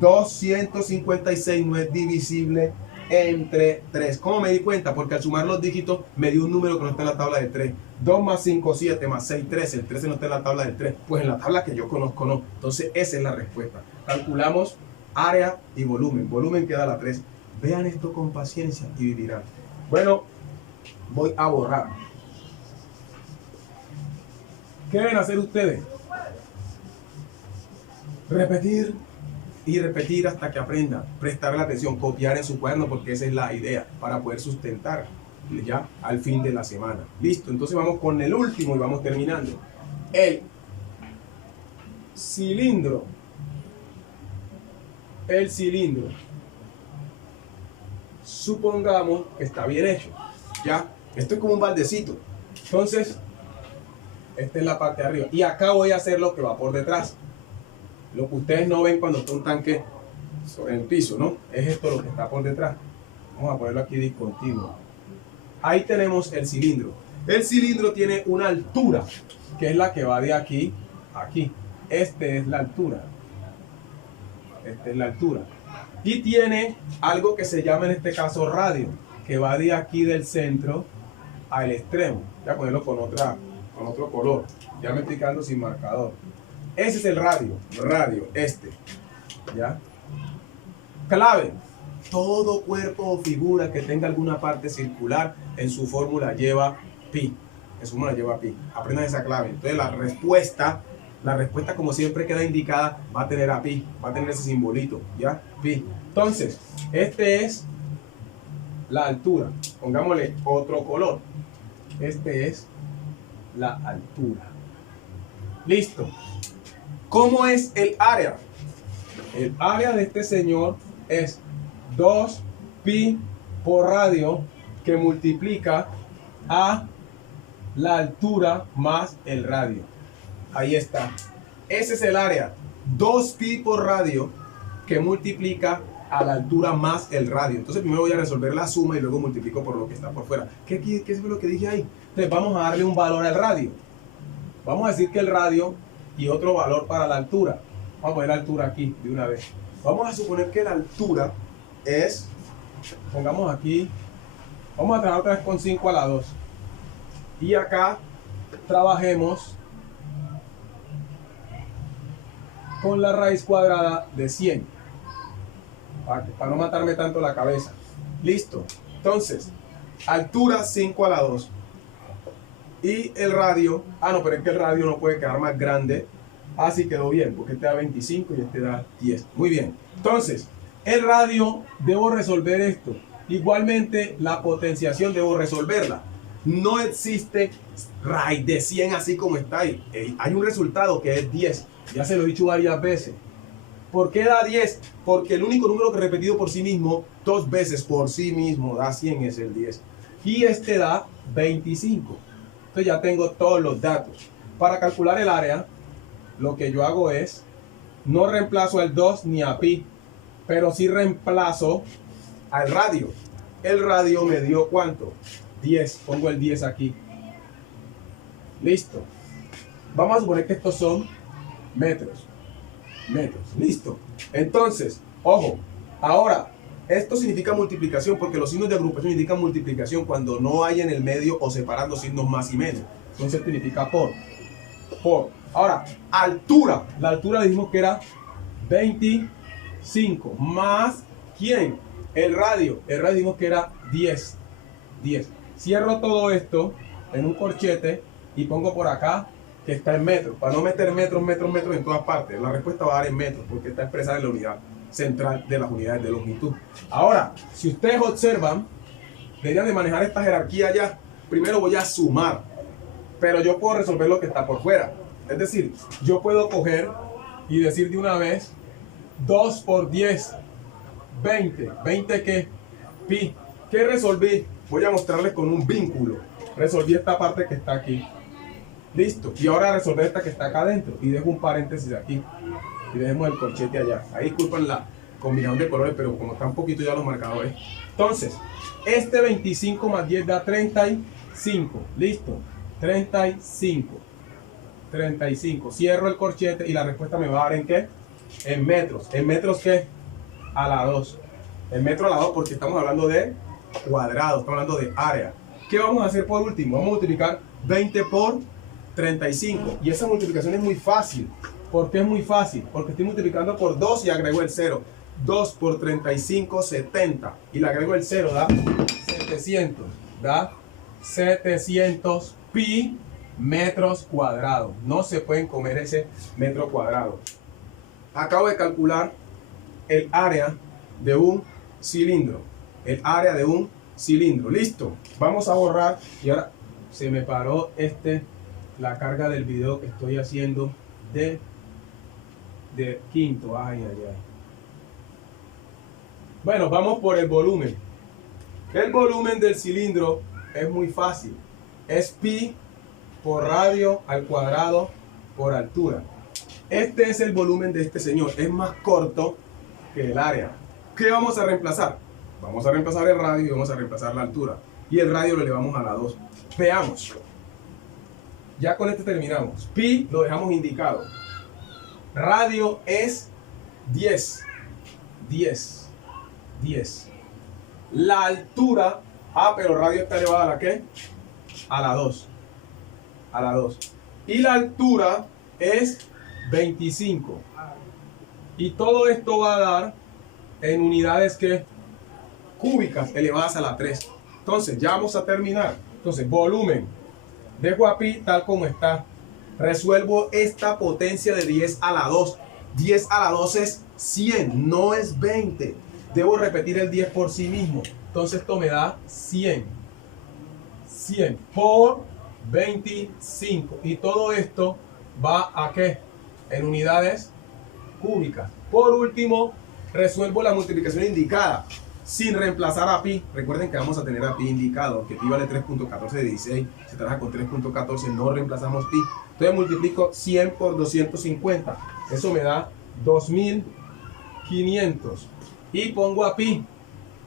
256 no es divisible entre 3. ¿Cómo me di cuenta? Porque al sumar los dígitos me dio un número que no está en la tabla de 3. 2 más 5, 7 más 6, 13. El 13 no está en la tabla de 3. Pues en la tabla que yo conozco no. Entonces esa es la respuesta. Calculamos área y volumen. Volumen queda a la 3. Vean esto con paciencia y vivirán. Bueno, voy a borrar. ¿Qué deben hacer ustedes? Repetir y repetir hasta que aprendan. Prestar la atención, copiar en su cuaderno porque esa es la idea para poder sustentar ya al fin de la semana. Listo, entonces vamos con el último y vamos terminando. El cilindro. El cilindro. Supongamos que está bien hecho. Ya, esto es como un baldecito. Entonces, esta es la parte de arriba. Y acá voy a hacer lo que va por detrás. Lo que ustedes no ven cuando está un tanque sobre el piso, ¿no? Es esto lo que está por detrás. Vamos a ponerlo aquí discontinuo. Ahí tenemos el cilindro. El cilindro tiene una altura, que es la que va de aquí a aquí. Esta es la altura. Esta es la altura. Y tiene algo que se llama en este caso radio, que va de aquí del centro al extremo. Voy a ponerlo con otro color. Ya me estoy quedando sin marcador. Ese es el radio, este. ¿Ya? Clave. Todo cuerpo o figura que tenga alguna parte circular en su fórmula lleva pi. En su fórmula lleva pi. Aprendan esa clave. Entonces la respuesta como siempre queda indicada, va a tener a pi, va a tener ese simbolito, ¿ya? Pi. Entonces, este es la altura. Pongámosle otro color. Este es la altura. Listo. ¿Cómo es el área? El área de este señor es 2pi por radio que multiplica a la altura más el radio. Ahí está. Ese es el área. 2pi por radio que multiplica a la altura más el radio. Entonces primero voy a resolver la suma y luego multiplico por lo que está por fuera. ¿Qué es lo que dije ahí? Entonces vamos a darle un valor al radio. Vamos a decir que el radio y otro valor para la altura. Vamos a poner la altura aquí de una vez. Vamos a suponer que la altura es, pongamos aquí, vamos a trabajar otra vez con 5 a la 2. Y acá trabajemos con la raíz cuadrada de 100. Para no matarme tanto la cabeza. Listo. Entonces, altura 5 a la 2. Y el radio, pero es que el radio no puede quedar más grande. Así quedó bien, porque este da 25 y este da 10. Muy bien. Entonces, el radio, debo resolver esto. Igualmente, la potenciación debo resolverla. No existe raíz de 100 así como está ahí. Hay un resultado que es 10. Ya se lo he dicho varias veces. ¿Por qué da 10? Porque el único número que repetido por sí mismo, 2 veces por sí mismo, da 100, es el 10. Y este da 25. Entonces ya tengo todos los datos. Para calcular el área, lo que yo hago es, no reemplazo el 2 ni a pi, pero sí reemplazo al radio. El radio me dio ¿cuánto? 10. Pongo el 10 aquí. Listo. Vamos a suponer que estos son metros. Listo. Entonces, ojo, ahora, esto significa multiplicación porque los signos de agrupación indican multiplicación cuando no hay en el medio o separando signos más y menos. Entonces significa por. Ahora, altura. La altura dijimos que era 25 más ¿quién? El radio. El radio dijimos que era 10. Cierro todo esto en un corchete y pongo por acá que está en metros, para no meter metros en todas partes. La respuesta va a dar en metros porque está expresada en la unidad central de las unidades de longitud. Ahora, si ustedes observan, deberían de manejar esta jerarquía ya. Primero voy a sumar, pero yo puedo resolver lo que está por fuera. Es decir, yo puedo coger y decir de una vez 2 por 10, 20. ¿20 qué? Pi. ¿Qué resolví? Voy a mostrarles con un vínculo. Resolví esta parte que está aquí. Listo. Y ahora resolver esta que está acá adentro. Y dejo un paréntesis aquí. Y dejemos el corchete allá. Ahí disculpen la combinación de colores, pero como está un poquito ya los marcadores. Entonces, este 25 más 10 da 35. Listo. 35. Cierro el corchete y la respuesta me va a dar ¿en qué? En metros. ¿En metros qué? A la 2. En metro a la 2 porque estamos hablando de cuadrado. Estamos hablando de área. ¿Qué vamos a hacer por último? Vamos a multiplicar 20 por 35. Y esa multiplicación es muy fácil. ¿Por qué es muy fácil? Porque estoy multiplicando por 2 y agrego el 0. 2 por 35, 70. Y le agrego el 0, da 700. Da 700 pi metros cuadrados. No se pueden comer ese metro cuadrado. Acabo de calcular el área de un cilindro. El área de un cilindro. Listo. Vamos a borrar. Y ahora se me paró la carga del video que estoy haciendo de quinto. Ay. Bueno, vamos por el volumen. El volumen del cilindro es muy fácil. Es pi por radio al cuadrado por altura. Este es el volumen de este señor. Es más corto que el área. ¿Qué vamos a reemplazar? Vamos a reemplazar el radio y vamos a reemplazar la altura. Y el radio lo elevamos a la 2. Veamos. Ya con este terminamos. Pi lo dejamos indicado. Radio es 10. La altura, pero radio está elevada a la ¿qué? A la 2. Y la altura es 25. Y todo esto va a dar en unidades ¿qué? Cúbicas elevadas a la 3. Entonces, ya vamos a terminar. Entonces, volumen. Dejo a pi tal como está. Resuelvo esta potencia de 10 a la 2. 10 a la 2 es 100, no es 20. Debo repetir el 10 por sí mismo. Entonces, esto me da 100. 100 por 25. Y todo esto va a ¿qué? En unidades cúbicas. Por último, resuelvo la multiplicación indicada sin reemplazar a pi. Recuerden que vamos a tener a pi indicado, que pi vale 3.14 de 16, se trabaja con 3.14, no reemplazamos pi. Entonces multiplico 100 por 250, eso me da 2500. Y pongo a pi,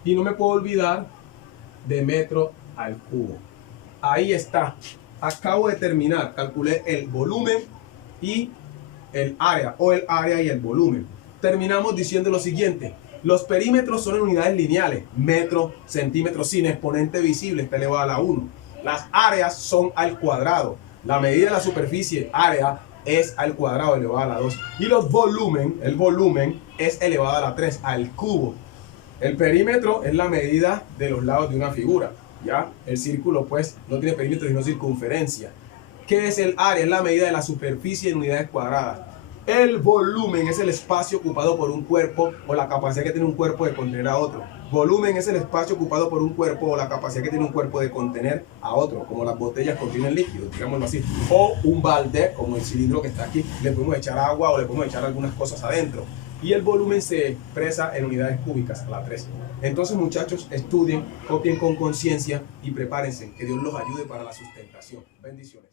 y no me puedo olvidar de metro al cubo. Ahí está, acabo de terminar, calculé el volumen y el área, o el área y el volumen. Terminamos diciendo lo siguiente: los perímetros son en unidades lineales, metro, centímetro, sin exponente visible, está elevado a la 1. Las áreas son al cuadrado. La medida de la superficie, área, es al cuadrado elevado a la 2. Y los volumen, el volumen es elevado a la 3, al cubo. El perímetro es la medida de los lados de una figura. ¿Ya? El círculo pues no tiene perímetro sino circunferencia. ¿Qué es el área? Es la medida de la superficie en unidades cuadradas. El volumen es el espacio ocupado por un cuerpo o la capacidad que tiene un cuerpo de contener a otro. Volumen es el espacio ocupado por un cuerpo o la capacidad que tiene un cuerpo de contener a otro, como las botellas contienen líquidos, digámoslo así. O un balde, como el cilindro que está aquí, le podemos echar agua o le podemos echar algunas cosas adentro. y el volumen se expresa en unidades cúbicas a la 3. Entonces, muchachos, estudien, copien con conciencia y prepárense. Que Dios los ayude para la sustentación. Bendiciones.